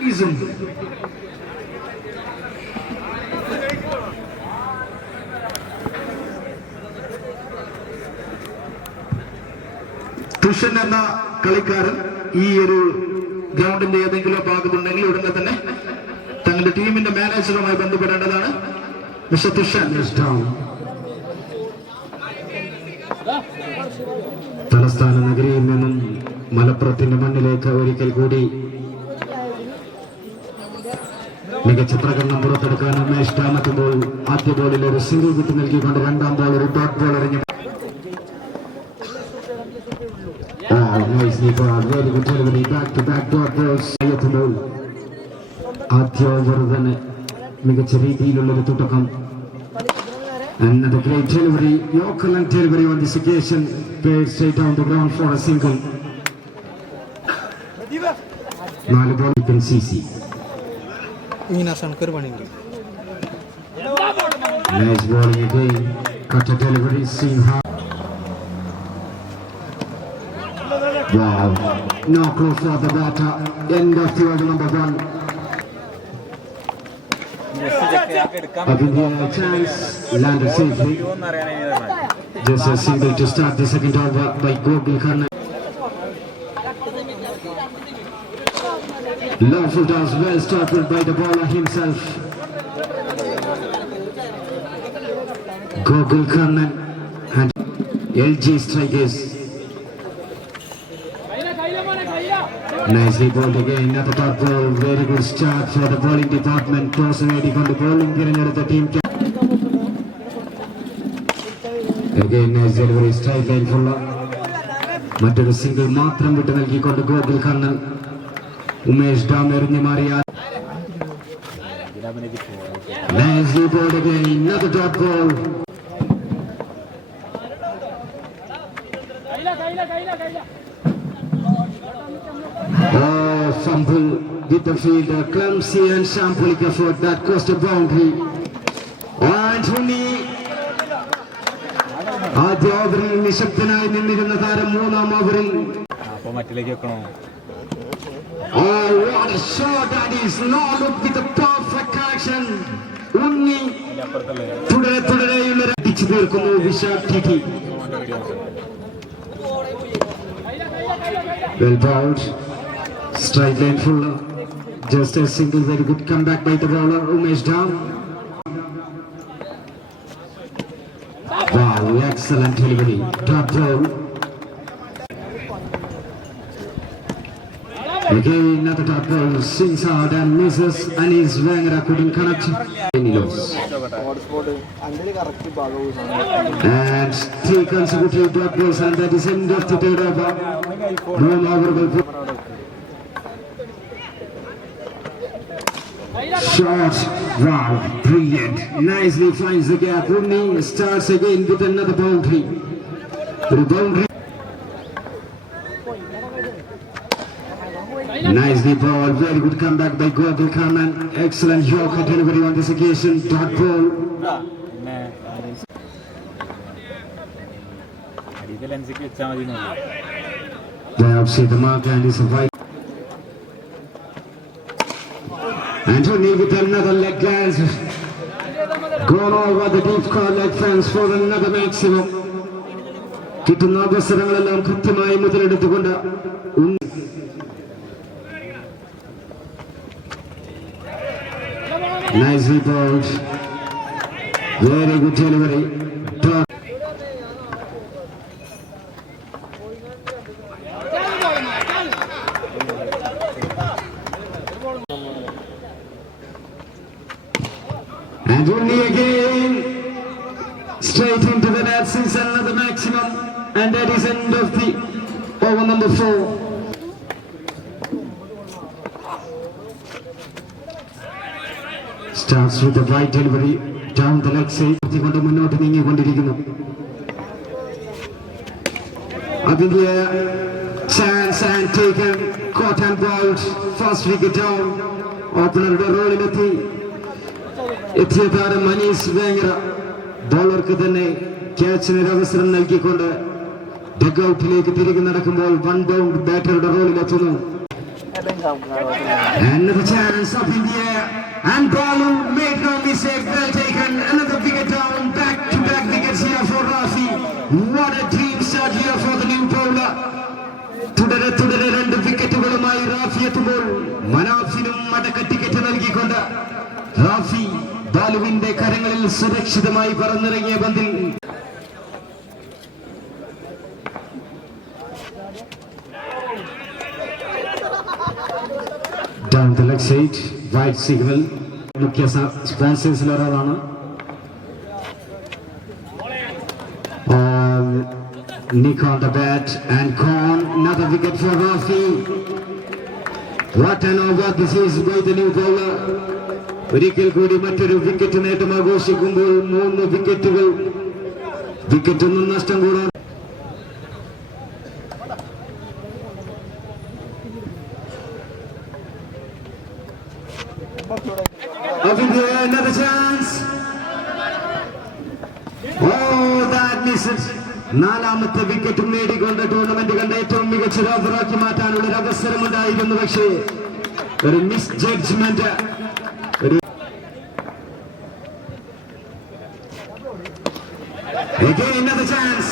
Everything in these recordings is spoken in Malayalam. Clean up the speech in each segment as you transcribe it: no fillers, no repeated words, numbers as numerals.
dynamism. തുഷൻ എന്ന കളിക്കാരൻ ഈ ഒരു ഗ്രൗണ്ടിന്റെ ഏതെങ്കിലും ഭാഗത്തുണ്ടെങ്കിൽ ഉടനെ തന്നെ തങ്ങളുടെ ടീമിന്റെ മാനേജറുമായി ബന്ധപ്പെടേണ്ടതാണ്. Mister Tushan is down. തലസ്ഥാന നഗരിയിൽ നിന്നും മലപ്പുറത്തിന്റെ മണ്ണിലേക്ക് ഒരിക്കൽ കൂടി മികച്ച പ്രകടനം പുറത്തെടുക്കാൻ ഉമേഷ് ഡാമെത്തുമ്പോൾ ആദ്യ ബോളിൽ ഒരു സിംഗിൾ വിട്ട് നൽകിക്കൊണ്ട് രണ്ടാം ബോൾ ഒരു ഡോട്ട് ബോൾ എറിഞ്ഞു. ആദ്യ ഓവർ തന്നെ മികച്ച രീതിയിലുള്ളൊരു തുടക്കം. Another great delivery, Yorkerland delivery on this occasion, played straight down the ground for a single. Nale ball in CC. Nice bowling again, cut a delivery, seen how. Wow, no clue for the batter, end of the over number 1. Again a chance, landed safely. Just a single to start the second over by Gokul Karnan. Lawful toss well started by the bowler himself. Gokul Karnan and LG strikers. Nicely bowled again, another top ball, very good start for the bowling department. Toss ready on the bowling at the team. Again, nice delivery, strike line full. മറ്റൊരു സിംഗിൾ മാത്രം വിട്ടു നൽകിക്കൊണ്ട് ഗോകുൽ കർണൻ. ഉമേഷ് ഡാം എറിഞ്ഞു മാറിയ nicely bowled again, another top ball. Fumble with the fielder, clumsy and shambolic effort that cost a boundary. And Huni ആദ്യ ഓവറിൽ നിശബ്ദനായി നിന്നിരുന്ന താരം മൂന്നാം ഓവറിൽ what a shot that is, no look with a perfect action. ഉണ്ണി തുടരെയുള്ള അടിച്ചു തീർക്കുന്നു വിശാഖ് ടിറ്റി. Well bowled, strike line full, just a single, very good comeback by the bowler Umesh Dam. Wow, excellent delivery, top ball. Again another top ball, swings hard and misses, and his Wangara couldn't connect. Any loss. And 3 consecutive dot balls, and that is end of the third over. No more. Shot, wow, brilliant, nicely finds the gap. Rooney starts again with another boundary. Nicely bowled, very good comeback by Gokul Karnan. Excellent Yorker delivery on this occasion, dot ball. They have seen the mark and is a wide. Anthony with another leg glance, gone over the deep square leg fence for another maximum. കിട്ടുന്ന അവസരങ്ങളെല്ലാം കൃത്യമായി മുതലെടുത്തുകൊണ്ട് nicely bowled, very good delivery. And only again, straight into the net, since another maximum, and that is end of the over number 4. Starts with the right delivery, down the leg side, കൊണ്ട് മുന്നോട്ട് നീങ്ങിക്കൊണ്ടിരിക്കുന്നു. അതിന്റെ chance and taken, caught and bowled, first wicket down, ഓപ്പണറുടെ റോളിലെത്തി എത്തിയ താരം മനീഷ് വേങ്ങര ബോളർക്ക് തന്നെ ക്യാച്ചിനൊരു അവസരം നൽകിക്കൊണ്ട് ഡഗ് ഔട്ടിലേക്ക് തിരികെ നടക്കുമ്പോൾ 1 down ബാറ്ററുടെ റോളിലെത്തുന്നു. Another chance up in the air, and Balu made no mistake, well taken. Another wicket down, back-to-back wickets here for Rafi. What a dream start here for the new bowler. തുടരെ 2 വിക്കറ്റുകളുമായി റാഫി എത്തുമ്പോൾ മനാഫിനും മടക്ക ടിക്കറ്റ് നൽകിക്കൊണ്ട് റാഫി ബാലുവിന്റെ കരങ്ങളിൽ സുരക്ഷിതമായി പറന്നിറങ്ങിയ പന്തിൽ down the leg side, white signal. മുഖ്യ സ്പോൺസേഴ്സിൽ ഒരാളാണ്. Nick on the bat and Khan, another wicket for Rafi. What an over this is by the new bowler. ഒരിക്കൽ കൂടി മറ്റൊരു വിക്കറ്റ് നേട്ടം ആഘോഷിക്കുമ്പോൾ 3 വിക്കറ്റുകൾ, വിക്കറ്റൊന്നും നഷ്ടം കൂടാതെ another chance. Oh, that misses. 4ാമത്തെ വിക്കറ്റും നേടിക്കൊണ്ട് ടൂർണമെന്റ് കണ്ട ഏറ്റവും മികച്ച ഓവറാക്കി മാറ്റാനുള്ള ഒരു അവസരമുണ്ടായിരുന്നു. പക്ഷേ ഒരു misjudgement. Again another chance.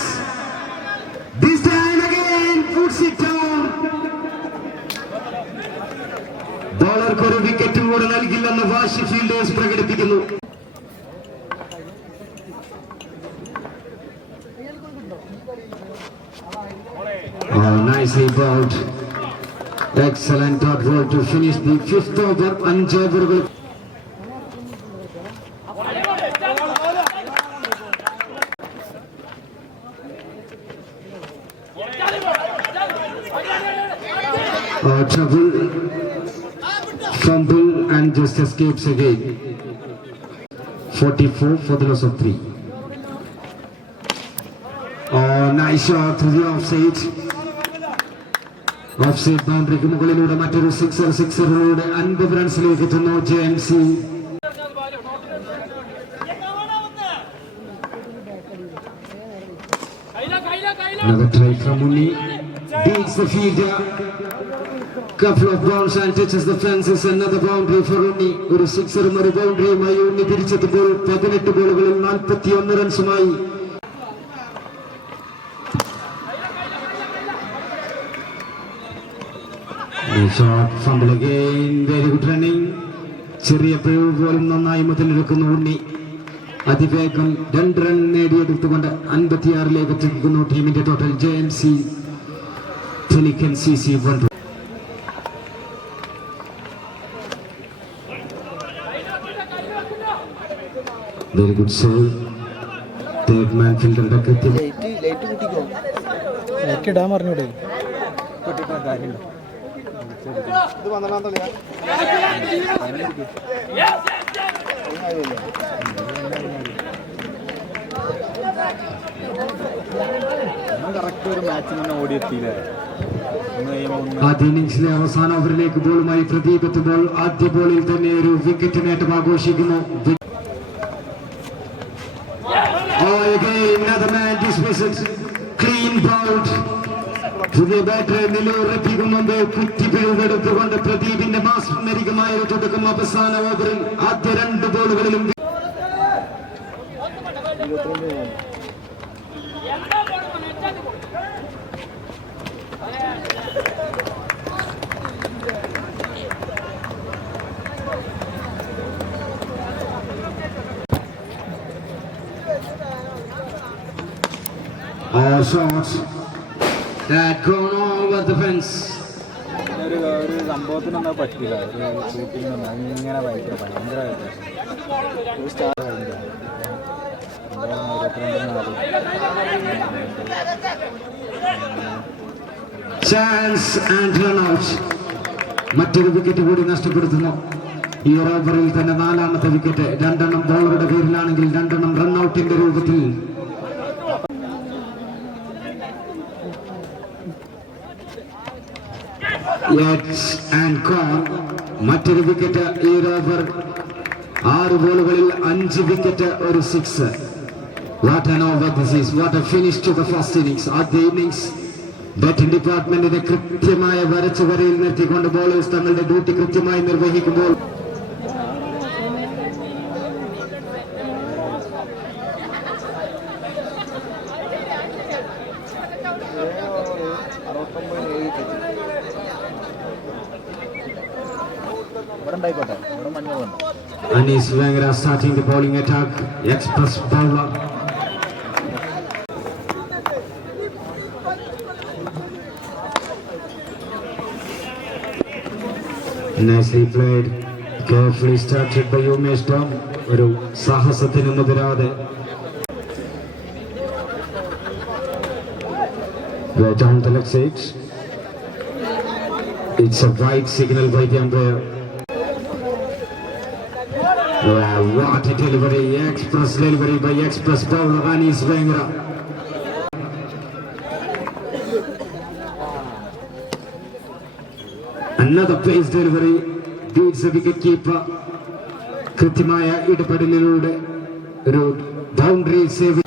This time again puts it down. ബോളർക്ക് ഒരു വിക്കറ്റ് കൂടെ നൽകില്ലെന്ന് വാശി ഫീൽഡേഴ്സ് പ്രകടിപ്പിക്കുന്നു. Nicely bowled. Excellent dot ball to finish the 5th over. 5 ഓവറുകൾ. Trouble, fumble and just escapes again. 44 for the loss of 3. Oh, nice shot through the offside. Offside ബൗണ്ടറിക്ക് മുകളിലൂടെ മറ്റൊരു സിക്സറിലൂടെ 50 റൺസിലേക്ക് എത്തുന്നു JMC. Another try from Muni, beats the fielder. Couple of bounds and touches the fences. Another boundary for Unni. ഒരു സിക്സറും ഒരു ബൗണ്ടറിയുമായി ഉണ്ണി തിരിച്ചെത്തുമ്പോൾ 18 ബോളുകളിൽ 41 റൺസുമായി. Shot, fumble again, very good running. ചെറിയ പിഴവ് പോലും നന്നായി മുതലെടുക്കുന്നു ഉണ്ണി. അതിവേഗം 2 റൺ നേടിയെടുത്തുകൊണ്ട് 56ലേക്ക് എത്തിക്കുന്നു ടീമിന്റെ total. JMC Pelican CC 1. Very good save. Third man fielder കൃത്യം. ലൈറ്റ് കൂട്ടിക്കോ. എനിക്ക് ഇടാൻ പറഞ്ഞൂടെ? കൂട്ടിട്ടാ കാര്യമില്ല. ഇത് വന്നതാണല്ലോ. കറക്റ്റ് ഒരു മാച്ചിൽ തന്നെ ഓടിയെത്തിയില്ലേ? ആദ്യ ഇന്നിംഗ്സിലെ അവസാന ഓവറിലേക്ക് ബോളുമായി പ്രദീപ് എത്തുമ്പോൾ ആദ്യ ബോളിൽ തന്നെ ഒരു വിക്കറ്റ് നേട്ടം ആഘോഷിക്കുന്നു. Another man dismisses. Clean bowled. പുതിയ ബാറ്ററെ നിലയുറപ്പിക്കും മുമ്പ് കുറ്റിപ്പിഴവെടുത്തുകൊണ്ട് പ്രദീപിന്റെ മാസ്മരികമായ ഒരു തുടക്കം അവസാന ഓവറിൽ ആദ്യ 2 ബോളുകളിലും. All shots that gone over the fence. ഒരു സംഭവത്തിനൊന്നും പറ്റില്ല. ഒരു ഷൂട്ടിംഗ് ഇങ്ങനെ ഭയങ്കര star chance and run out. മറ്റൊരു വിക്കറ്റ് കൂടി നഷ്ടപ്പെടുത്തുന്നു. ഈ ഓവറിൽ തന്നെ 4ാമത്തെ വിക്കറ്റ്. 2 എണ്ണം ബോളറുടെ പേരിലാണെങ്കിൽ 2 എണ്ണം റൺ ഔട്ടിന്റെ രൂപത്തിൽ. മറ്റൊരു വിക്കറ്റ്. ഈ ഓവർ 6 ബോളുകളിൽ 5 വിക്കറ്റ്, ഒരു 6. What an over this is. What a finish to the first innings. ആദ്യ ഇന്നിംഗ്സ് ബാറ്റിംഗ് ഡിപ്പാർട്ട്മെന്റിനെ കൃത്യമായ വരച്ചു വരയിൽ നിർത്തിക്കൊണ്ട് ബോളേഴ്സ് തങ്ങളുടെ ഡ്യൂട്ടി കൃത്യമായി നിർവഹിക്കുമ്പോൾ Anis Vengra starting the bowling attack. Express bowler. Nicely played. Carefully started by Umesh Dam. ഒരു സാഹസത്തിന് മുതിരാതെ down the leg side. It's a white signal by the umpire. What a delivery, express delivery by express bowler Anis Vengra. Another pace delivery beats the wicket keeper. കൃത്യമായ ഇടപെടലിലൂടെ ഒരു boundary save.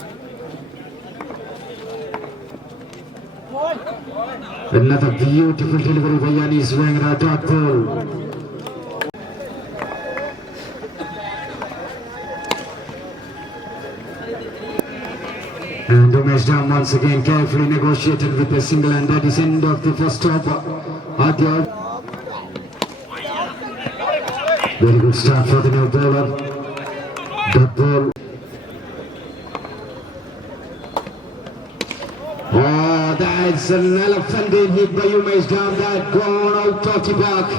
Another beautiful delivery by Anis Vengra. Dot ball. And Umesh Dam once again carefully negotiated with a single, and that is end of the first over. Very good start for the new bowler. Dot ball. Oh, that's an elephant hit by Umesh Dam. That gone out of the park.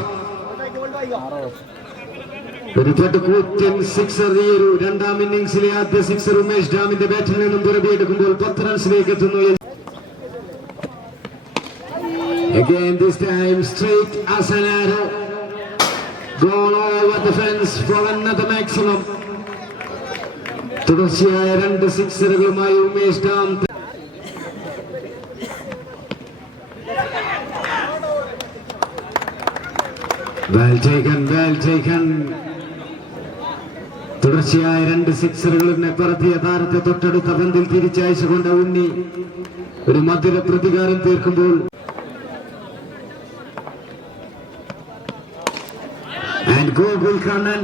ഒരു പട്ടുകൂറ്റൻ സിക്സർ ഈ ഒരു രണ്ടാം ഇന്നിംഗ്സിലെ ആദ്യ സിക്സർ ഉമേഷ് ഡാമിന്റെ ബാറ്റിൽ നിന്നും പുറകിയെടുക്കുമ്പോൾ 10 റൺസിലേക്ക് എത്തുന്നു. Again this time straight as an arrow, gone over the fence for another maximum. തുടർച്ചയായ 2 സിക്സറുകളുമായി ഉമേഷ് ഡാം. Well taken. തുടർച്ചയായ 2 സിക്സറുകളിനെ പറത്തിയ താരത്തെ തൊട്ടടുത്ത പന്തിൽ തിരിച്ചയച്ചുകൊണ്ട് ഉണ്ണി ഒരു മധുര പ്രതികാരം തീർക്കുമ്പോൾ ഗോകുൽ കണ്ണൻ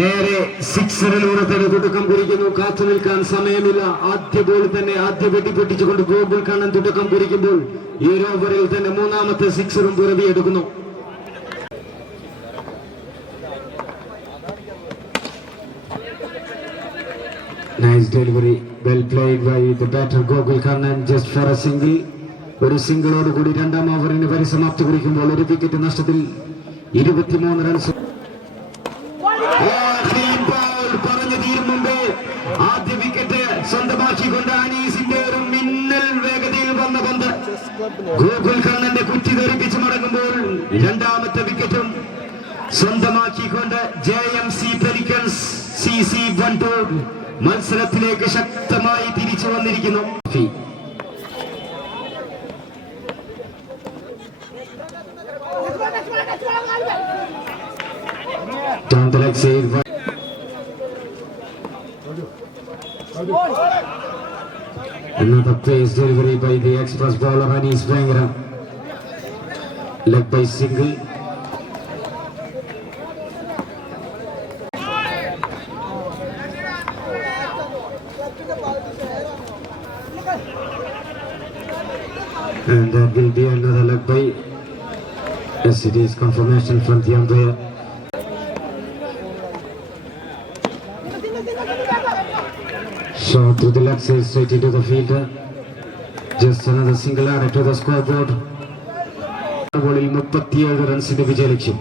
നേരെ സിക്സറിലൂടെ തന്നെ തുടക്കം കുറിക്കുന്നു. കാത്തു നിൽക്കാൻ സമയമില്ല. ആദ്യ ബോൾ തന്നെ ആദ്യ വെടി പൊട്ടിച്ചുകൊണ്ട് ഗോകുൽ കണ്ണൻ തുടക്കം കുറിക്കുമ്പോൾ ഈ ഓവറിൽ തന്നെ 3ാമത്തെ സിക്സറും പുറവിയെടുക്കുന്നു. Nice delivery, well played by the batter Gokul Kannan just for a single. ഒരു സിംഗിളോട് കൂടി 2ാം ഓവറിന് പരിസമാപ്തി കുറിക്കുമ്പോൾ ഒരു വിക്കറ്റ് നഷ്ടത്തിൽ 23 റൺസ്. പറഞ്ഞു തീരും മുമ്പേ ആദ്യ വിക്കറ്റ് സ്വന്തമാക്കിക്കൊണ്ട് അനീസിന്റെ ഒരു മിന്നൽ വേഗതയിൽ വന്ന പന്ത് ഗോകുൽ കണ്ണന്റെ കുറ്റി തെറിപ്പിച്ച് മടങ്ങുമ്പോൾ 2ാമത്തെ വിക്കറ്റും സ്വന്തമാക്കിക്കൊണ്ട് JMC Pelicans CC12 മത്സരത്തിലേക്ക് ശക്തമായി തിരിച്ചു വന്നിരിക്കുന്നു. Down the leg side. Another pace delivery by the express bowler Anis Vengra. Leg by single. And that will be another leg by. Yes, it is confirmation from the umpire. Shot to the left side, straight into the fielder. Just another single added to the scoreboard. ബോളിൽ 37 റൺസിന്റെ വിജയലക്ഷ്യം.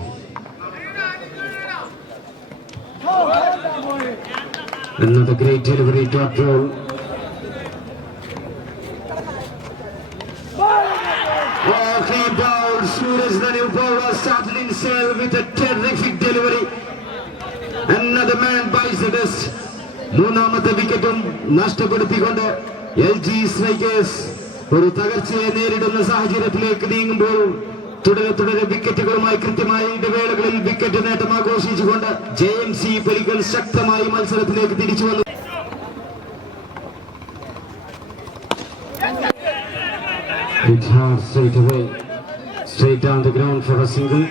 Another great delivery, dot ball. Okay, ball. Suraj, the new bowler, started in sail with a terrific delivery. Another man buys the dust. 3ാമത്തെ വിക്കറ്റും നഷ്ടപ്പെടുത്തിക്കൊണ്ട് LG സ്ട്രൈക്കേഴ്സ് ഒരു തകർച്ചയെ നേരിടുന്ന സാഹചര്യത്തിലേക്ക് നീങ്ങുമ്പോൾ തുടരെ വിക്കറ്റുകളുമായി കൃത്യമായ ഇടവേളകളിൽ വിക്കറ്റ് നേട്ടം ആഘോഷിച്ചുകൊണ്ട് JMC Pelicans ശക്തമായി മത്സരത്തിലേക്ക് തിരിച്ചു വന്നു. It shot straight away, straight down the ground for a single.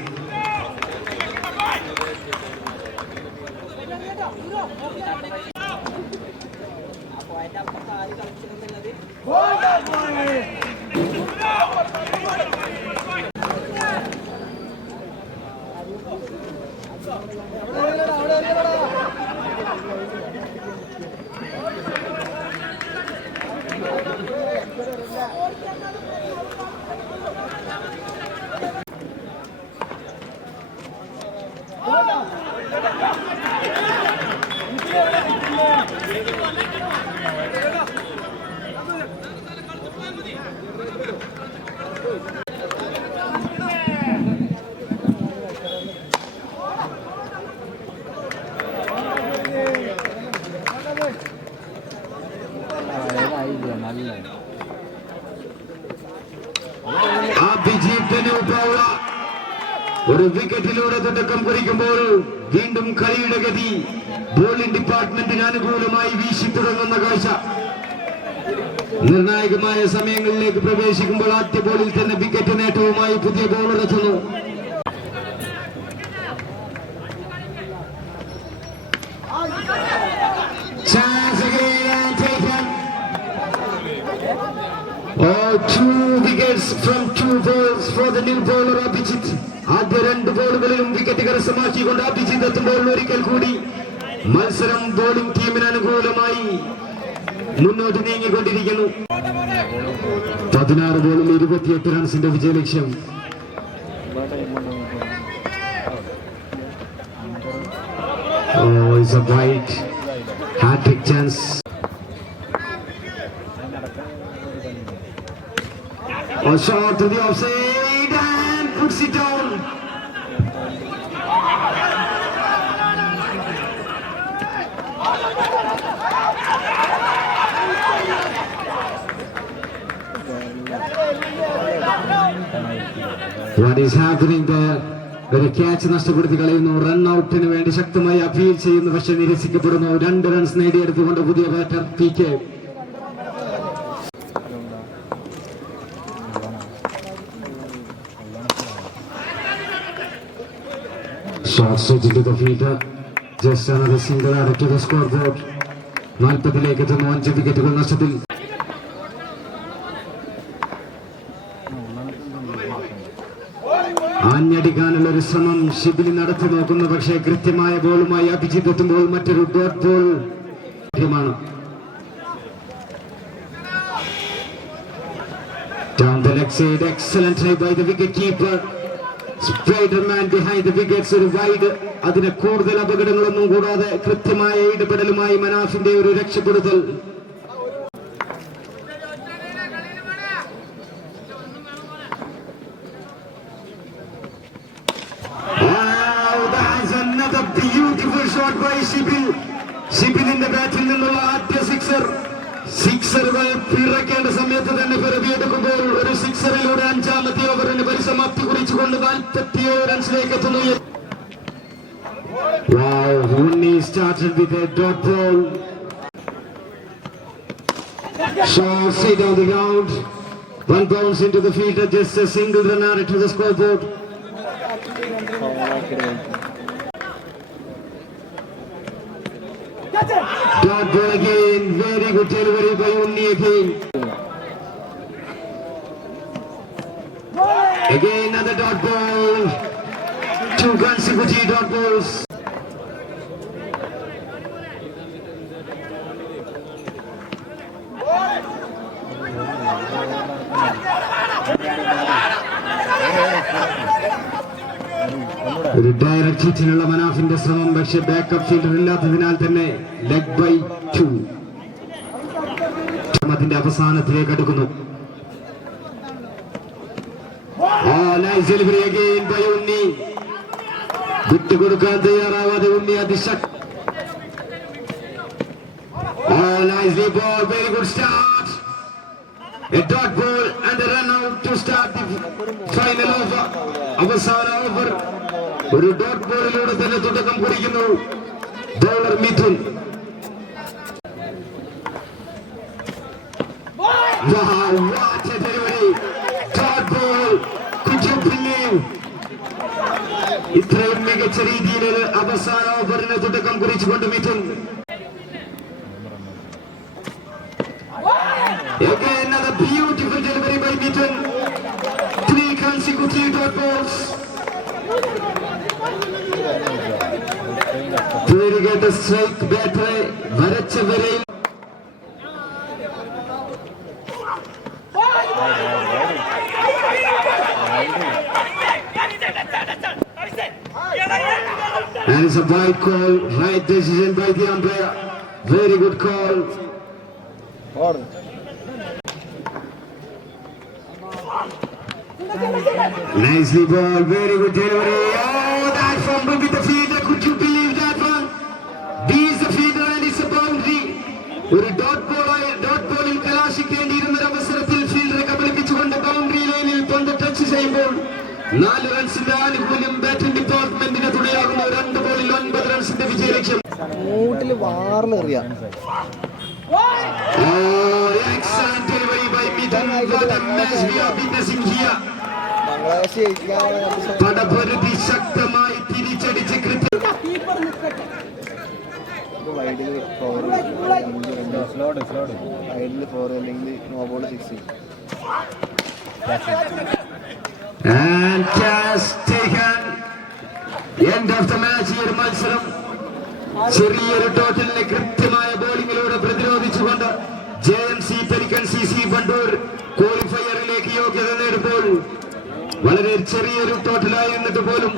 ഒരു വിക്കറ്റിലൂടെ തുടക്കം കുറിക്കുമ്പോൾ വീണ്ടും കളിയുടെ ഗതി ബോളിംഗ് ഡിപ്പാർട്ട്മെന്റിന് അനുകൂലമായി വീശി തുടങ്ങുന്ന കാഴ്ച. നിർണായകമായ സമയങ്ങളിലേക്ക് പ്രവേശിക്കുമ്പോൾ ആദ്യ ബോളിൽ തന്നെ വിക്കറ്റ് നേട്ടവുമായി പുതിയ ബോളർ എത്തുന്നു. Two wickets from 2 balls for the new bowler Abhijit. ആദ്യ 2 ബോളുകളിലും വിക്കറ്റ് കരസ്ഥമാക്കിക്കൊണ്ട് അഭിജിത്ത് എത്തുമ്പോൾ ഒരിക്കൽ കൂടി മത്സരം ബോളിംഗ് ടീമിന് അനുകൂലമായി മുന്നോട്ട് നീങ്ങിക്കൊണ്ടിരിക്കുന്നു. 16 ബോളിൽ 28 റൺസിന്റെ വിജയലക്ഷ്യം. It's a wide hat-trick chance. A shot to the offside and puts it down. What is happening there? ഒരു ക്യാച്ച് നഷ്ടപ്പെടുത്തി കളയുന്നു. റൺ ഔട്ടിന് വേണ്ടി ശക്തമായി അപ്പീൽ ചെയ്യുന്നു, പക്ഷെ നിരസിക്കപ്പെടുന്നു. 2 റൺസ് നേടിയെടുത്തുകൊണ്ട് പുതിയ batter PK. Shot straight into the fielder. Just another single added to the scoreboard. 40ലേക്ക് എത്തുന്നു. 5 വിക്കറ്റുകൾ നഷ്ടത്തിൽ. ആഞ്ഞടിക്കാനുള്ള ഒരു ശ്രമം ഷിബിലി നടത്തി നോക്കുന്നു, പക്ഷേ കൃത്യമായ ബോളുമായി അഭിജിത്ത് എത്തുമ്പോൾ മറ്റൊരു ഡോട്ട് ബോൾ ലഭ്യമാണ്. Down the leg side, excellent try by the wicket keeper. Spider-Man behind the wickets, ഒരു വൈഡ്. അതിന് കൂടുതൽ അപകടങ്ങളൊന്നും കൂടാതെ കൃത്യമായ ഇടപെടലുമായി മനാഫിന്റെ ഒരു രക്ഷപ്പെടുത്തൽ. Beautiful shot by Shibil. ഷിബിലിന്റെ ബാറ്റിൽ നിന്നുള്ള ആദ്യ സിക്സറുകൾ പിറക്കേണ്ട സമയത്ത് തന്നെ പിറവിയെടുക്കുമ്പോൾ ഒരു സിക്സറിലൂടെ 5ാമത്തെ ഓവറിന് പരിസമാപ്തി കുറിച്ചുകൊണ്ട് 47 റൺസിലേക്ക് എത്തുന്നു. Wow, Unni started with a dot ball. So straight down the ground. One bounce into the fielder, just a single run added to the scoreboard. Dot ball again, very good delivery by Unni again. Again another dot ball. 2 consecutive dot balls. ഒരു ഡയറക്ട് ഹിറ്റിനുള്ള മനാഫിന്റെ ശ്രമം, പക്ഷെ ബാക്കപ്പ് ഫീൽഡർ ഇല്ലാത്തതിനാൽ തന്നെ ലെഗ് ബൈ 2. ശ്രമത്തിന്റെ അവസാനത്തിലേക്ക് അടുക്കുന്നു. നൈസ് ഡെലിവറി അഗൈൻ ബൈ ഉണ്ണി. വിട്ടുകൊടുക്കാൻ തയ്യാറാവാതെ ഉണ്ണി അതിശക്തി. Nicely ball, very good start. A dot ball and a run out to start the final over. അവസാന ഓവർ ഒരു ഡോട്ട് ബോളിലൂടെ തന്നെ തുടക്കം കുറിക്കുന്നു bowler Mithun. Wow, what a delivery. മികച്ച രീതിയിൽ അവസാന ഓവറിന് തുടക്കം കുറിച്ചുകൊണ്ട് Mithun. Again, another beautiful delivery by Mithun. 3 consecutive dot balls. Very good strike batter. Varacha Varel. And it's a wide call. Right decision by the umpire. Very good call. Nicely ball, very good delivery. Oh, that fumble with the fielder. Could you believe that one? Beats the fielder and it's a boundary. ഒരു ഡോട്ട് ബോളിൽ കലാശിക്കേണ്ടിയിരുന്ന ഒരു അവസരത്തിൽ ഫീൽഡറെ കബളിപ്പിച്ചുകൊണ്ട് ബൗണ്ടറി ലൈനിൽ പന്ത് ടച്ച് ചെയ്യുമ്പോൾ 4 റൺസിന്റെ ആനുകൂല്യം ബാറ്റിംഗ് ഡിപ്പാർട്ട്മെന്റിന് തുണയാകുന്ന 2 ബോളിൽ 9 റൺസിന്റെ വിജയലക്ഷ്യം. Oh, excellent delivery by Mithun. What a match we are witnessing here. പടപൊരുതി ശക്തമായി തിരിച്ചടിച്ച് കൃത്യം. And catch taken. End of the match. ഈ ഒരു മത്സരം ചെറിയൊരു ടോട്ടലിനെ കൃത്യമായ ബോളിങ്ങിലൂടെ പ്രതിരോധിച്ചുകൊണ്ട് JMC പെരിക്കൻ CC വണ്ടൂർ ക്വാളിഫയറിലേക്ക് യോഗ്യത നേടുമ്പോൾ വളരെ ചെറിയൊരു ടോട്ടലായിരുന്നിട്ട് പോലും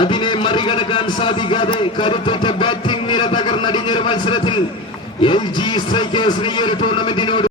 അതിനെ മറികടക്കാൻ സാധിക്കാതെ കരുത്തുറ്റ ബാറ്റിംഗ് നിര തകർന്നടിഞ്ഞൊരു മത്സരത്തിൽ LG സ്ട്രൈക്കേഴ്സിന് ഈ ഒരു ടൂർണമെന്റിനോട്